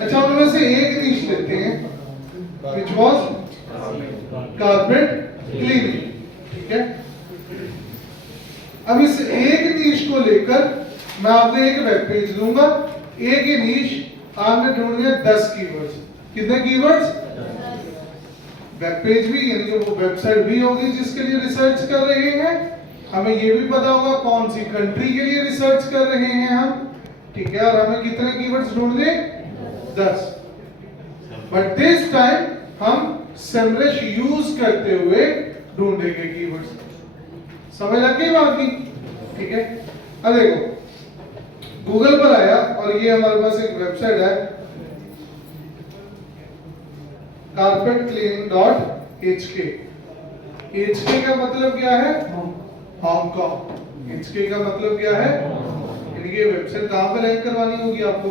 अच्छा, उनमें से एक नीश लेते हैं which was कारपेट क्लीनिंग, ठीक है। अब इस एक नीश को लेकर मैं आपको एक वेब पेज दूंगा, एक ही नीश आपने ढूंढनी है 10 कीवर्ड्स। कितने कीवर्ड्स? वेब पेज भी, यानी कि वो वेबसाइट भी होगी जिसके लिए रिसर्च कर रहे हैं, हमें ये भी पता होगा कौन सी कंट्री के लिए रिसर्च कर रहे हैं हम, ठीक है। और हमें कितने कीवर्ड्स ढूंढने? 10। बट दिस टाइम हम सेमरश यूज करते हुए ढूंढेंगे कीवर्ड्स। समझ लग गई बात की? ठीक है। अब देखो, गूगल पर आया और ये हमारे पास एक वेबसाइट है carpetcleaning.hk। hk का मतलब क्या है? हांगकांग। hk का मतलब क्या है? यानी कि वेबसाइट कहां पे रैंक करवानी होगी आपको?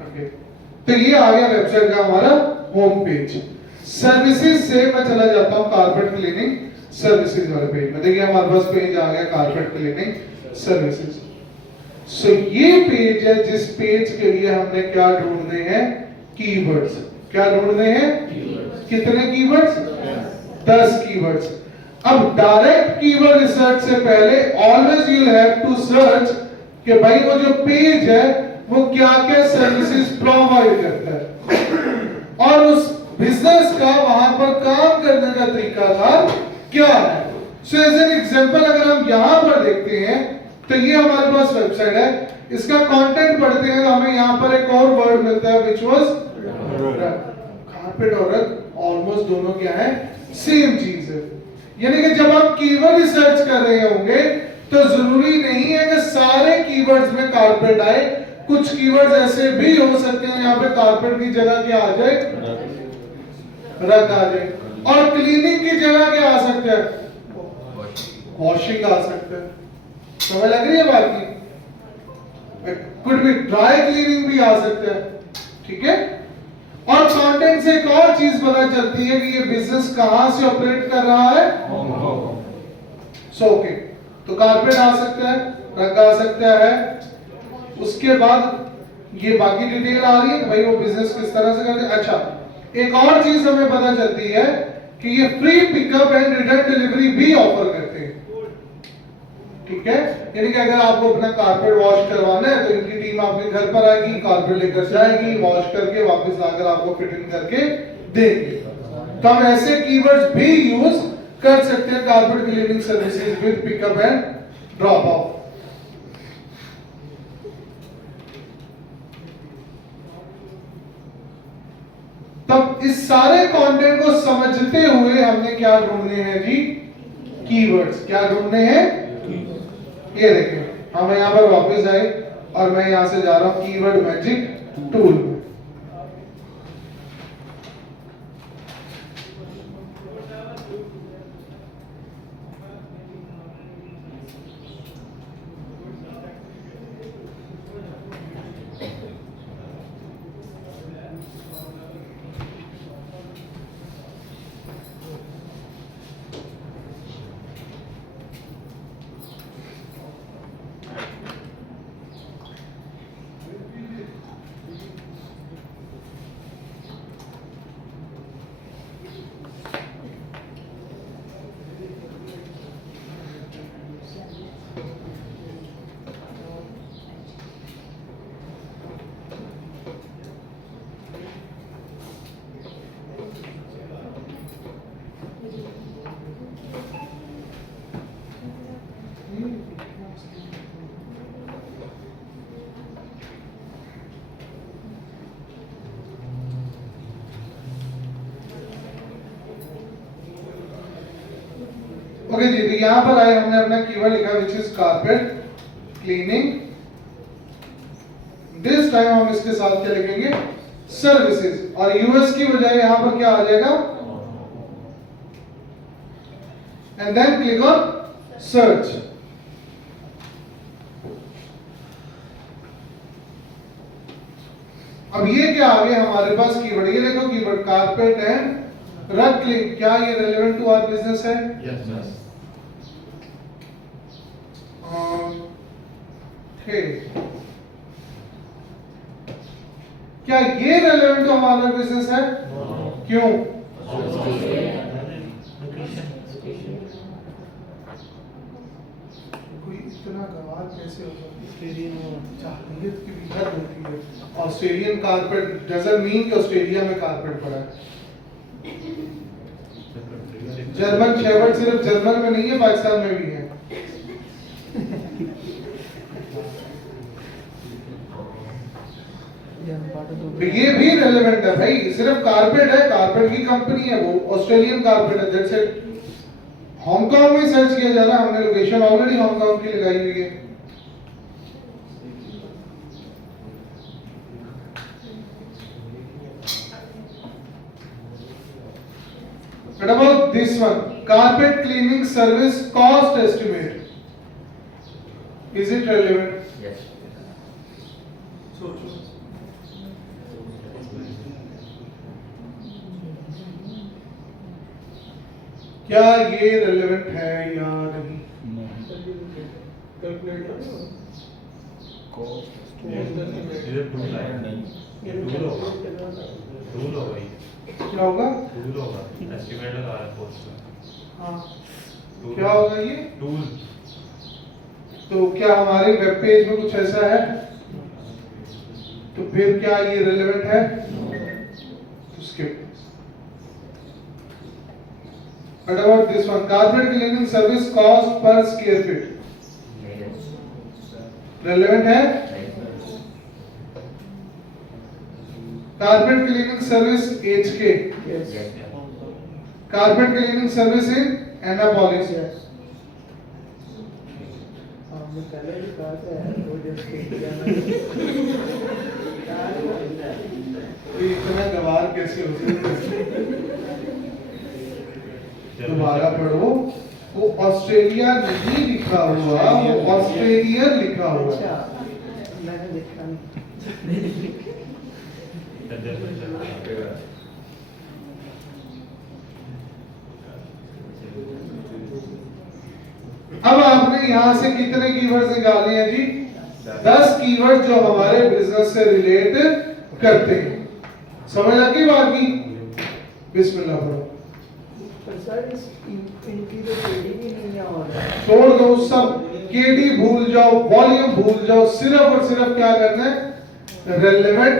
ओके, तो ये आ गया वेबसाइट का हमारा होम पेज। सर्विसेज से मैं चला जाता हूं कारपेट क्लीनिंग सर्विसेज वाले पेज में। देखिए हमारे पास पेज आ गया कारपेट क्लीनिंग सर्विसेज। सो ये पेज है जिस पेज के लिए हमने क्या ढूंढने हैं? कीवर्ड्स। क्या ढूंढने हैं? कितने कीवर्ड्स? 10 कीवर्ड्स। अब डायरेक्ट कीवर्ड रिसर्च से पहले always you will have to search कि भाई वो जो पेज है वो क्या क्या सर्विसेज प्रोवाइड करता है और उस बिजनेस का वहां पर काम करने का तरीकाकार क्या है। सो एज एन एग्जांपल अगर हम यहां पर देखते हैं तो ये हमारे पास वेबसाइट है, इसका कंटेंट पढ़ते हैं तो हमें यहां पर एक और वर्ड मिलता है व्हिच वाज कारपेट और रग। ऑलमोस्ट दोनों क्या है? सेम चीज है। यानी कि जब आप कीवर्ड रिसर्च कर रहे होंगे तो जरूरी नहीं है कि सारे कीवर्ड्स में कारपेट आए, कुछ कीवर्ड्स ऐसे भी हो सकते हैं यहाँ पे कारपेट की जगह क्या आ जाए? रग आ जाए। और क्लीनिंग की जगह क्या आ सकता है? वॉशिंग आ सकता है। समझ लग रही है बात की? कुड बी ड्राई क्लीनिंग भी आ सकता है, ठीक है। और कंटेंट से एक और चीज पता चलती है कि ये बिजनेस कहां से ऑपरेट कर रहा है? सो ओके, तो कारपेट आ सकता है, रग आ सकता है। उसके बाद ये बाकी डिटेल आ रही है भाई वो बिजनेस किस तरह से करते हैं। अच्छा, एक और चीज हमें पता चलती है कि ये free pickup and return delivery भी ऑफर करते हैं, ठीक है। यानी कि अगर आपको अपना कारपेट वॉश करवाना है तो इनकी टीम आपके घर पर आएगी, कारपेट लेकर जाएगी, वॉश करके वापस लाकर आपको फिटिंग करके देंगे। तो हम ऐसे कीवर्ड्स भी यूज कर सकते हैं carpet cleaning services with pickup and drop of. तब इस सारे कंटेंट को समझते हुए हमने क्या ढूंढने हैं जी? कीवर्ड्स। क्या ढूंढने हैं? ये देखिए हम यहां पर वापस आए और मैं यहां से जा रहा हूं कीवर्ड मैजिक टूल। ओके जी, तो यहां पर आए हमने अपना कीवर्ड लिखा which is carpet cleaning. This time हम इसके साथ क्या लिखेंगे? सर्विसेज। और यूएस की बजाय यहां पर क्या आ जाएगा? And then click on search. अब ये क्या आ गया हमारे पास कीवर्ड? ये देखो कीवर्ड कारपेट एंड रग क्लीन। क्या ये रेलेवेंट टू आवर बिजनेस है? यस। Okay. क्या ये रेलेवेंट टू हमारा बिजनेस है? क्यों? कोई इतना गवार कैसे हो सकता है? जाहिलियत की भी हद होती है। ऑस्ट्रेलियन कारपेट डजंट मीन कि ऑस्ट्रेलिया में कारपेट पड़ा है। जर्मन शेफर्ड सिर्फ जर्मन में नहीं है, पाकिस्तान में भी है। तो ये भी रेलेवेंट है भाई। सिर्फ कारपेट है, कारपेट की कंपनी है वो, ऑस्ट्रेलियन कारपेट है, दैट्स इट। हांगकांग में सर्च किया जा रहा है, हमने लोकेशन ऑलरेडी हांगकांग की लगाई हुई है। What about this one? Carpet cleaning service cost estimate. Is it relevant? Yes. सोचो। क्या ये रेलेवेंट है या नहीं? क्या होगा? हाँ, क्या होगा ये? टूल। तो क्या हमारे वेब पेज में कुछ ऐसा है? तो फिर क्या ये रेलेवेंट है? तो skip. What about this one? Carpet cleaning service cost per square feet. Relevant है? Carpet cleaning service HK. Yes. Carpet cleaning service in Annapolis. हमने पहले भी कहा था वो जब किया ना तो इतना गवार कैसे हो सकता है? दोबारा पढ़ो, वो ऑस्ट्रेलिया नहीं लिखा हुआ, वो ऑस्ट्रेलियन लिखा हुआ। अच्छा मैंने देखा नहीं। अब आपने यहां से कितने कीवर्ड्स निकालने हैं जी? 10 कीवर्ड जो हमारे बिजनेस से रिलेट करते हैं। समझ आ गई बात की? बिस्मिल्लाह पढ़ो। पर सर इनकी तो केडी भी नहीं है और छोड़ दो सब, केडी भूल जाओ, वॉल्यूम भूल जाओ, सिर्फ और सिर्फ क्या करना है? Relevant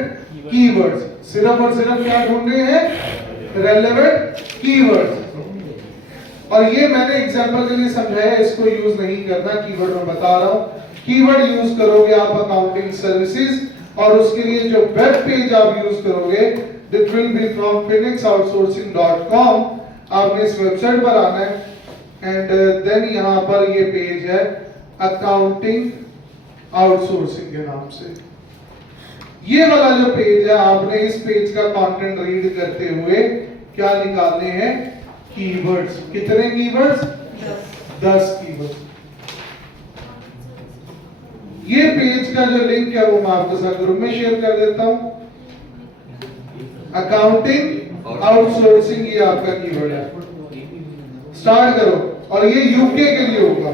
keywords. सिर्फ और सिर्फ क्या ढूंढने हैं? Relevant keywords. और ये मैंने एग्जांपल के लिए समझाया, इसको यूज नहीं करना। कीवर्ड मैं बता रहा हूं, कीवर्ड यूज करोगे आप अकाउंटिंग सर्विसेज, और उसके लिए जो वेब पेज आप यूज करोगे that will be from phoenixoutsourcing.com। आपने इस वेबसाइट पर आना है एंड देन यहाँ पर ये पेज है अकाउंटिंग आउटसोर्सिंग के नाम से। ये वाला जो पेज है, आपने इस पेज का कंटेंट रीड करते हुए क्या निकालने हैं? कीवर्ड्स। कितने कीवर्ड्स? 10 कीवर्ड्स। ये पेज का जो लिंक है वो मैं आपके साथ ग्रुप में शेयर कर देता हूं। अकाउंटिंग आउटसोर्सिंग ये आपका कीवर्ड है। स्टार्ट करो, और ये यूके के लिए होगा।